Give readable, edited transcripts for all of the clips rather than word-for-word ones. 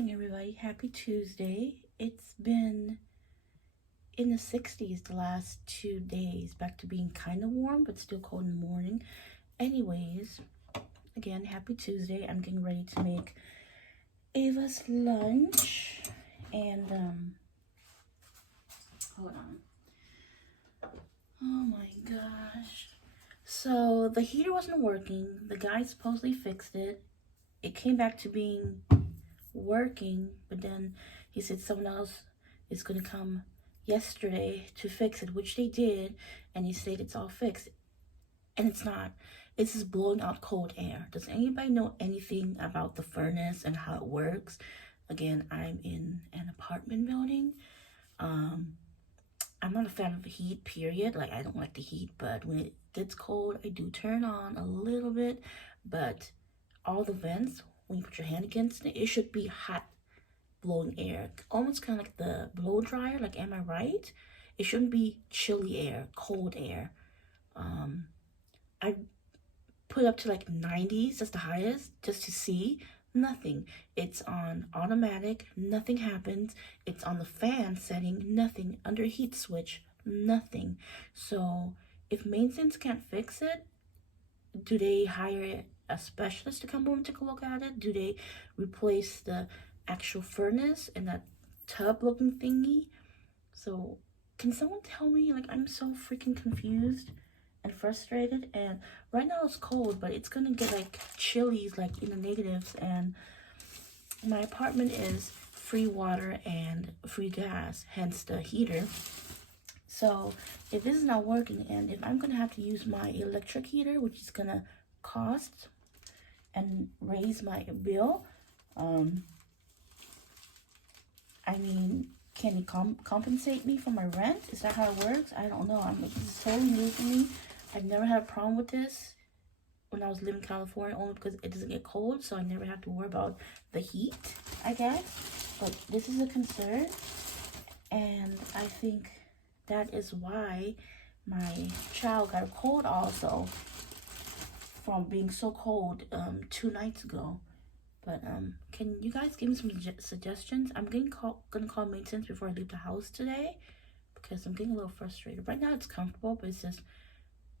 morning, everybody. Happy Tuesday. It's been in the 60s the last 2 days, back to being kind of warm, but still cold in the morning. Anyways, again, happy Tuesday. I'm getting ready to make Ava's lunch. And, hold on. Oh my gosh. So, the heater wasn't working. The guy supposedly fixed it. It came back to being working, but then he said someone else is going to come yesterday to fix it, which they did, and he said it's all fixed, and it's not. It's just blowing out cold air. Does anybody know anything about the furnace and how it works? Again, I'm in an apartment building. I'm not a fan of the heat, period. Like, I don't like the heat, but when it gets cold, I do turn on a little bit. But all the vents, when you put your hand against it, it should be hot blowing air, almost kind of like the blow dryer. Like, am I right? It shouldn't be chilly air, cold air. I put up to like 90s, that's the highest, just to see. Nothing. It's on automatic, nothing happens. It's on the fan setting, nothing. Under heat switch, nothing. So if maintenance can't fix it, do they hire a specialist to come over and take a look at it? Do they replace the actual furnace and that tub looking thingy? So can someone tell me? Like, I'm so freaking confused and frustrated. And right now it's cold, but it's gonna get like chilly, like in the negatives. And my apartment is free water and free gas, hence the heater. So if this is not working, and if I'm gonna have to use my electric heater, which is gonna cost and raise my bill, I mean, can he compensate me for my rent? Is that how it works? I don't know. This is totally new for me. I've never had a problem with this when I was living in California, only because it doesn't get cold, so I never have to worry about the heat, I guess. But this is a concern, and I think that is why my child got a cold also from being so cold 2 nights ago. But can you guys give me some suggestions? I'm gonna call maintenance before I leave the house today, because I'm getting a little frustrated. Right now it's comfortable, but it's just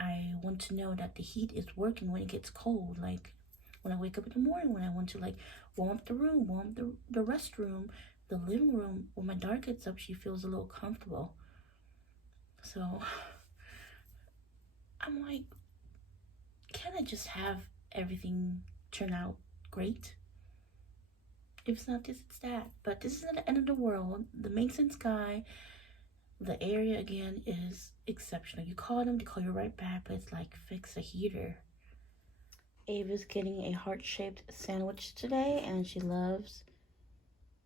I want to know that the heat is working when it gets cold. Like when I wake up in the morning, when I want to like warm up the room, warm up the restroom, the living room. When my daughter gets up, she feels a little comfortable. So I'm like, can I just have everything turn out great? If it's not this, it's that. But this isn't the end of the world. The maintenance guy, the area again is exceptional. You call them, they call you right back, but it's like, fix a heater. Ava's getting a heart-shaped sandwich today, and she loves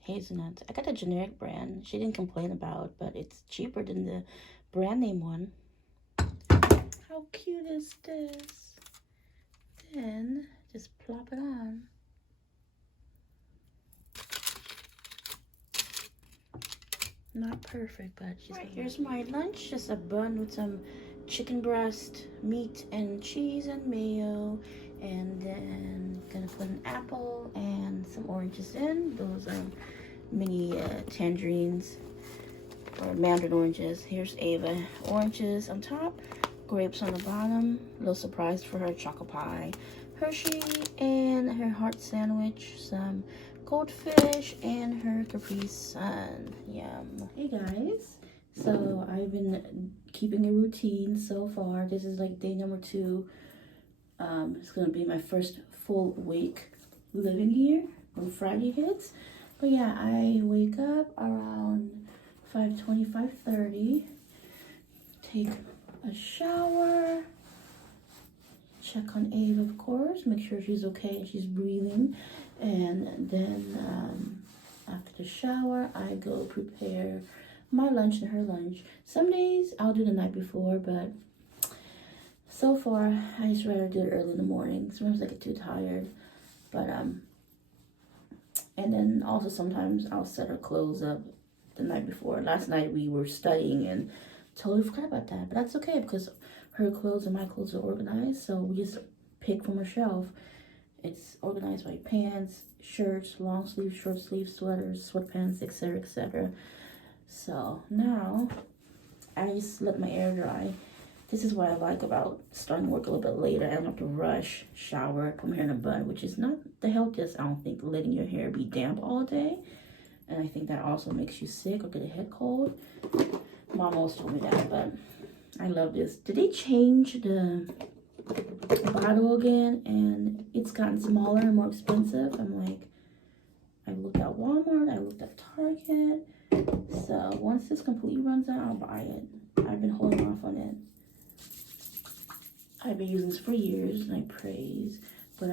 hazelnuts. I got a generic brand she didn't complain about, but it's cheaper than the brand name one. How cute is this? Then just plop it on. Not perfect, but she's right. Here's my lunch. Just a bun with some chicken breast, meat, and cheese and mayo. And then gonna put an apple and some oranges in. Those are mini tangerines or mandarin oranges. Here's Ava. Oranges on top, grapes on the bottom. A little surprise for her, chocolate pie, Hershey, and her heart sandwich, some goldfish, and her Capri Sun. Yum. Hey guys, so I've been keeping a routine so far. This is like day number 2. It's gonna be my first full week living here when Friday hits. But yeah, I wake up around 5:20, 5:30, take a shower, check on Ava, of course, make sure she's okay and she's breathing. And then after the shower, I go prepare my lunch and her lunch. Some days I'll do the night before, but so far I just rather do it early in the morning. Sometimes I get too tired, but and then also sometimes I'll set her clothes up the night before. Last night we were studying and totally forgot about that, but that's okay because her clothes and my clothes are organized, so we just pick from her shelf. It's organized by pants, shirts, long sleeve, short sleeve, sweaters, sweatpants, etc., etc. So now I just let my hair dry. This is what I like about starting work a little bit later. I don't have to rush, shower, put my hair in a bun, which is not the healthiest, I don't think, letting your hair be damp all day. And I think that also makes you sick or get a head cold. Mom always told me that, but I love this. Did they change the bottle again? And it's gotten smaller and more expensive. I'm like, I looked at Walmart, I looked at Target. So once this completely runs out, I'll buy it. I've been holding off on it. I've been using this for years, and I praise. But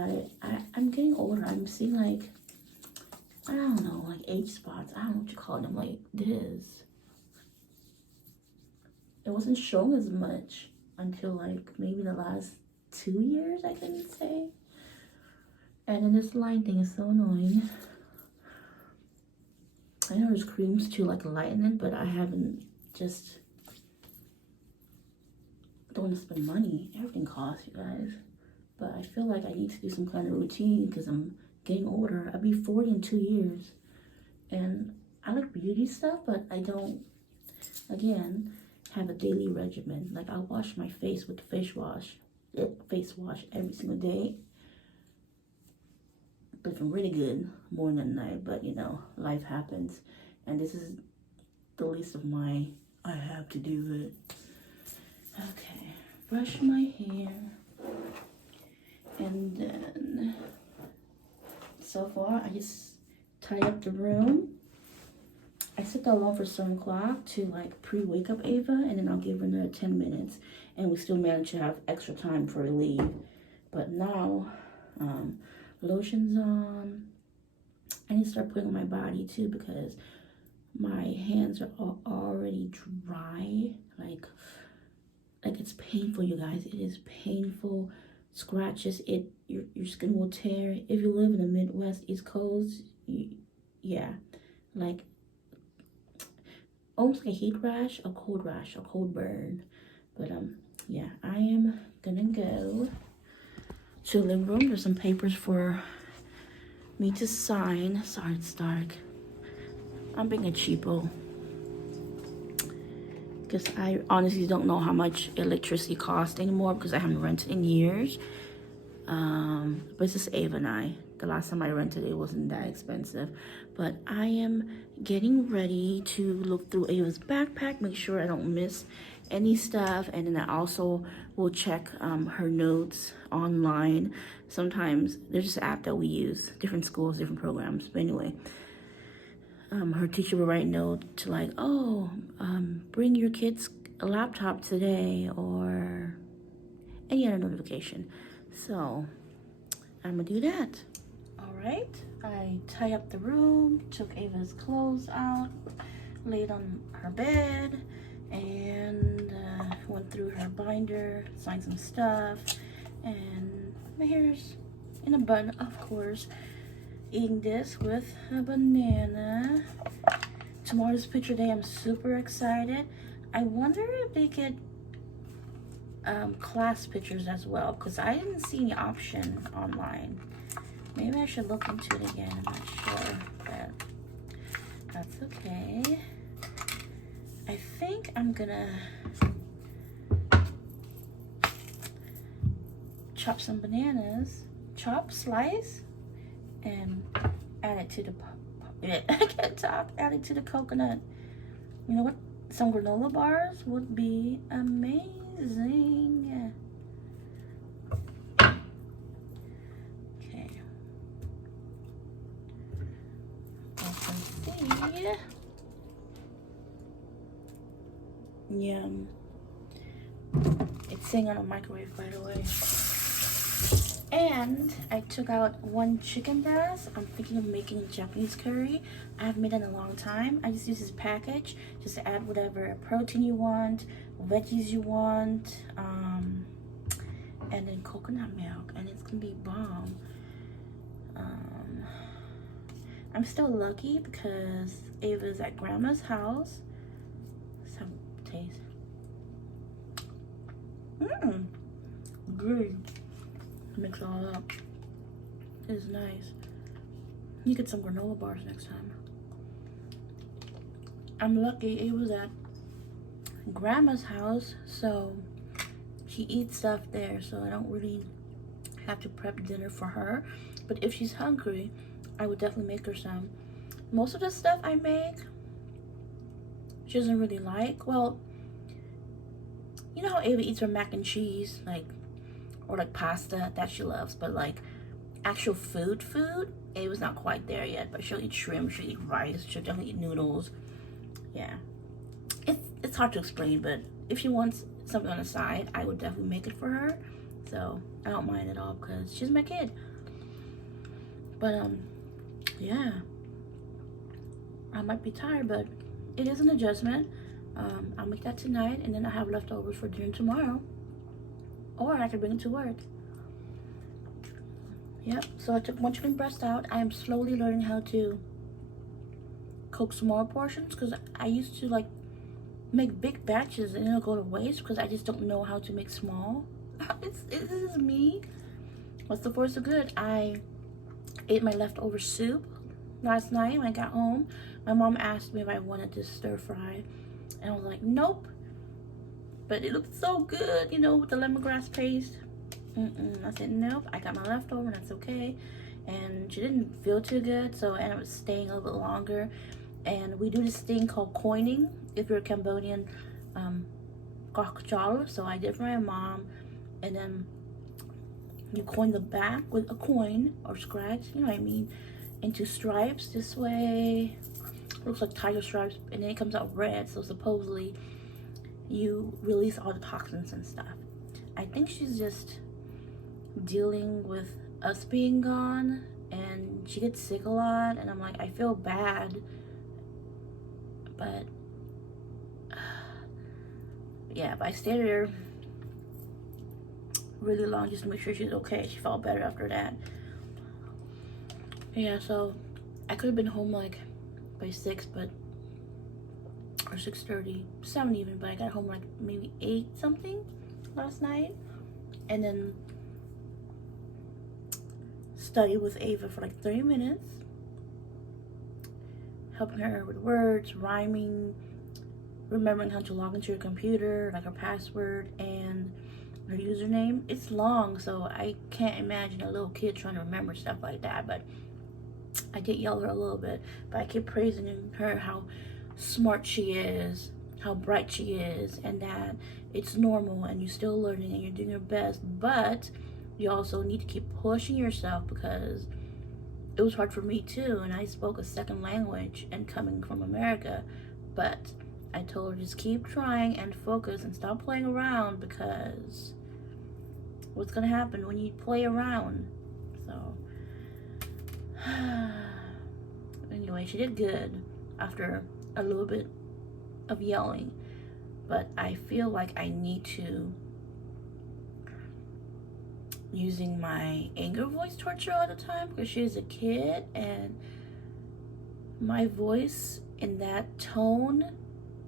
I'm getting older. I'm seeing like, I don't know, like age spots. I don't know what you call them, like this. It wasn't showing as much until like maybe the last 2 years, I can say. And then this line thing is so annoying. I know there's creams to like lighten it, but I haven't just don't want to spend money. Everything costs, you guys. But I feel like I need to do some kind of routine because I'm getting older. I'll be 40 in 2 years. And I like beauty stuff, but I don't, again, have a daily regimen. Like I'll wash my face with face wash every single day. But it's really good morning and night. But you know, life happens. And this is the least of my, I have to do it. Okay, brush my hair, and then so far I just tidy up the room. I set the alarm for 7 o'clock to like pre-wake up Ava, and then I'll give her another 10 minutes, and we still manage to have extra time before we leave. But now, lotion's on. I need to start putting on my body too because my hands are already dry, like it's painful, you guys. It is painful. Scratches, your skin will tear. If you live in the Midwest, East Coast, yeah, like almost like a heat rash, a cold burn. But yeah, I am gonna go to the living room. There's some papers for me to sign. Sorry, it's dark. I'm being a cheapo. Because I honestly don't know how much electricity costs anymore because I haven't rented in years. But it's just Ava and I. The last time I rented, it wasn't that expensive. But I am getting ready to look through Ava's backpack, make sure I don't miss any stuff. And then I also will check her notes online. Sometimes there's just an app that we use, different schools, different programs. But anyway, her teacher will write a note to like, oh, bring your kids a laptop today, or any other notification. So I'm gonna do that. All right, I tie up the room, took Ava's clothes out, laid on her bed, and went through her binder, signed some stuff, and my hair's in a bun, of course. Eating this with a banana. Tomorrow's picture day. I'm super excited. I wonder if they get class pictures as well, because I didn't see any option online. Maybe I should look into it again. I'm not sure, but that's okay. I think I'm gonna chop some bananas, slice, and add it to the I can't talk. Add it to the coconut. You know what? Some granola bars would be amazing. Okay. Open seed. Yum. It's sitting on a microwave, by the way. And I took out 1 chicken breast. I'm thinking of making Japanese curry. I haven't made it in a long time. I just use this package just to add whatever protein you want, veggies you want, and then coconut milk, and it's gonna be bomb. I'm still lucky because Ava's at grandma's house. Some taste. Good. Mix it all up. It is nice. You get some granola bars next time. I'm lucky it was at Grandma's house, so she eats stuff there, so I don't really have to prep dinner for her. But if she's hungry, I would definitely make her some. Most of the stuff I make, she doesn't really like. Well, you know how Ava eats her mac and cheese, like, or like pasta, that she loves, but like actual food, Ava's not quite there yet, but she'll eat shrimp, she'll eat rice, she'll definitely eat noodles. Yeah. It's hard to explain, but if she wants something on the side, I would definitely make it for her. So I don't mind at all because she's my kid. But yeah, I might be tired, but it is an adjustment. I'll make that tonight, and then I have leftovers for dinner tomorrow, or I can bring it to work. Yep. So I took one chicken breast out. I am slowly learning how to cook smaller portions because I used to like make big batches and it'll go to waste because I just don't know how to make small. This is me. What's the force of good? I ate my leftover soup last night when I got home. My mom asked me if I wanted to stir fry, and I was like, nope. But it looked so good, you know, with the lemongrass paste. I said, nope, I got my leftover, and that's okay. And she didn't feel too good, so I ended up staying a little bit longer. And we do this thing called coining, if you're a Cambodian, so I did for my mom, and then you coin the back with a coin or scratch, you know what I mean, into stripes this way. Looks like tiger stripes, and then it comes out red, so supposedly you release all the toxins and stuff. I think she's just dealing with us being gone, and she gets sick a lot, and I'm like, I feel bad, but yeah, but I stayed there really long just to make sure she's okay. She felt better after that. Yeah, so I could have been home like by 6, but or 6:30, 7 even, but I got home like maybe 8 something last night, and then studied with Ava for like 30 minutes, helping her with words, rhyming, remembering how to log into your computer, like her password and her username. It's long, so I can't imagine a little kid trying to remember stuff like that, but I did yell at her a little bit, but I kept praising her how smart she is, how bright she is, and that it's normal and you're still learning and you're doing your best, but you also need to keep pushing yourself because it was hard for me too, and I spoke a second language and coming from America, but I told her just keep trying and focus and stop playing around, because what's gonna happen when you play around? So anyway, she did good after a little bit of yelling, but I feel like I need to using my anger voice towards her all the time because she's a kid, and my voice in that tone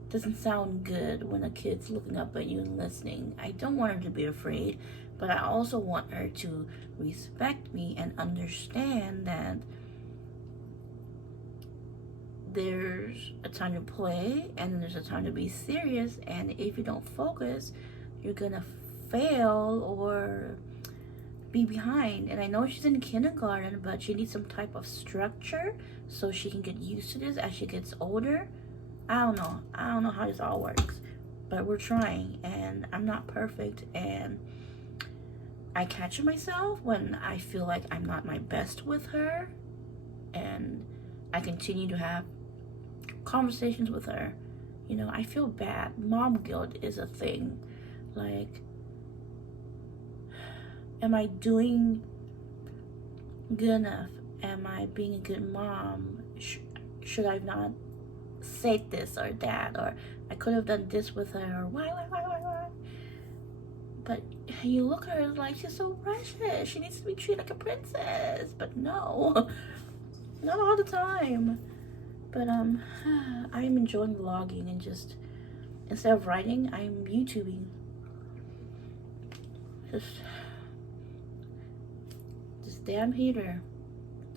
doesn't sound good when a kid's looking up at you and listening. I don't want her to be afraid, but I also want her to respect me and understand that there's a time to play and there's a time to be serious, and if you don't focus, you're gonna fail or be behind. And I know she's in kindergarten, but she needs some type of structure so she can get used to this as she gets older. I don't know how this all works, but we're trying, and I'm not perfect, and I catch myself when I feel like I'm not my best with her, and I continue to have conversations with her. You know, I feel bad. Mom guilt is a thing. Like, am I doing good enough? Am I being a good mom? Should I not say this or that? Or I could have done this with her. Or why? But you look at her like she's so precious. She needs to be treated like a princess. But no, not all the time. But I'm enjoying vlogging, and just instead of writing, I'm YouTubing. Just damn heater.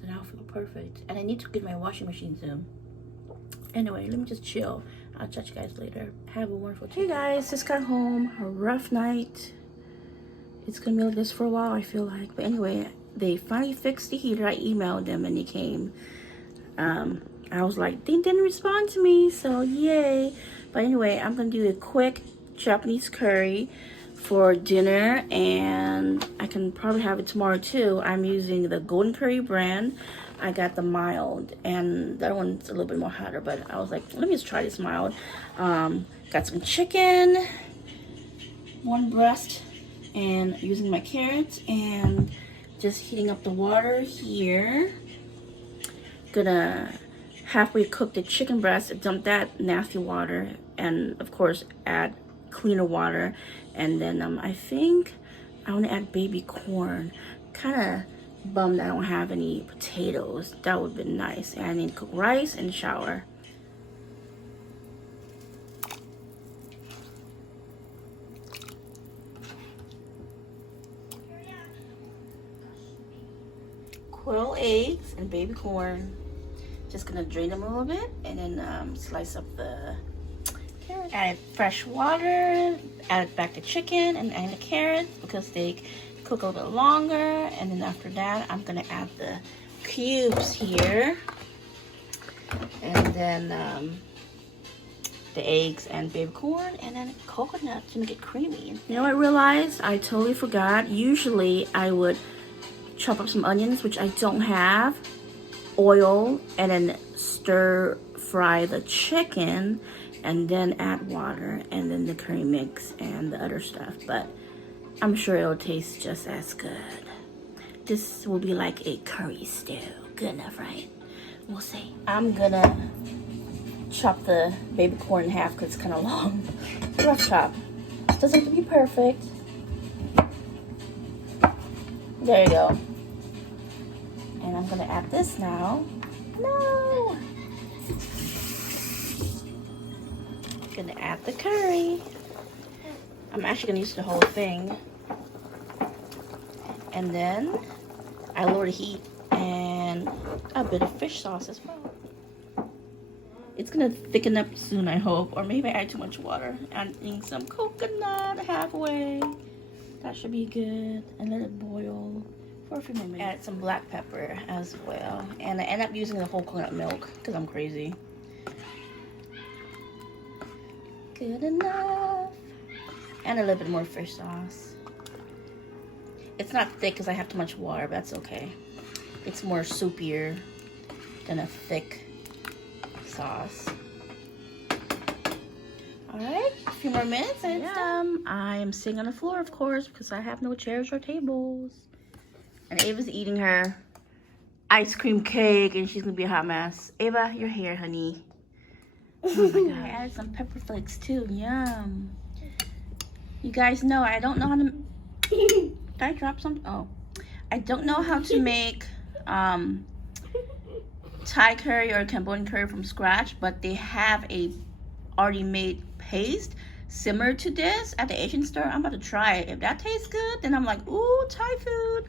then I'll feel perfect. And I need to get my washing machine soon. Anyway, let me just chill. I'll chat you guys later. Have a wonderful day. Hey guys, just got home. A rough night. It's gonna be like this for a while, I feel like. But anyway, they finally fixed the heater. I emailed them and they came. I was like, they didn't respond to me, so yay. But anyway, I'm gonna do a quick Japanese curry for dinner, and I can probably have it tomorrow too. I'm using the Golden Curry brand. I got the mild, and the other one's a little bit more hotter, but I was like, let me just try this mild. Got some chicken, one breast, and using my carrots, and just heating up the water here. Gonna halfway cook the chicken breast, dump that nasty water, and of course add cleaner water. And then I think I want to add baby corn. Kind of bummed I don't have any potatoes. That would have been nice. And I need to cook rice and shower. Quail eggs and baby corn. Just gonna drain them a little bit and then slice up the carrots. Add fresh water, add back the chicken and the carrots because they cook a little bit longer. And then after that, I'm gonna add the cubes here. And then the eggs and baby corn and then coconut to make it creamy. You know what I realized? I totally forgot. Usually I would chop up some onions, which I don't have, oil, and then stir fry the chicken and then add water and then the curry mix and the other stuff. But I'm sure it'll taste just as good. This will be like a curry stew. Good enough, right? We'll see. I'm gonna chop the baby corn in half because it's kind of long. Rough chop. Doesn't have to be perfect. There you go. And I'm gonna add this now. No! Gonna add the curry. I'm actually gonna use the whole thing. And then I lower the heat and a bit of fish sauce as well. It's gonna thicken up soon, I hope. Or maybe I add too much water. Adding some coconut halfway. That should be good. And let it boil for a few more minutes. Add some black pepper as well. And I end up using the whole coconut milk because I'm crazy. Good enough. And a little bit more fish sauce. It's not thick because I have too much water, but that's okay. It's more soupier than a thick sauce. Alright, a few more minutes and it's done. I am sitting on the floor, of course, because I have no chairs or tables. And Ava's eating her ice cream cake, and she's going to be a hot mess. Ava, you're here, honey. Oh my God. I added some pepper flakes too. Yum. You guys know I don't know how to... Did I drop something? Oh. I don't know how to make Thai curry or Cambodian curry from scratch, but they have a already made paste similar to this at the Asian store. I'm about to try it. If that tastes good, then I'm like, ooh, Thai food.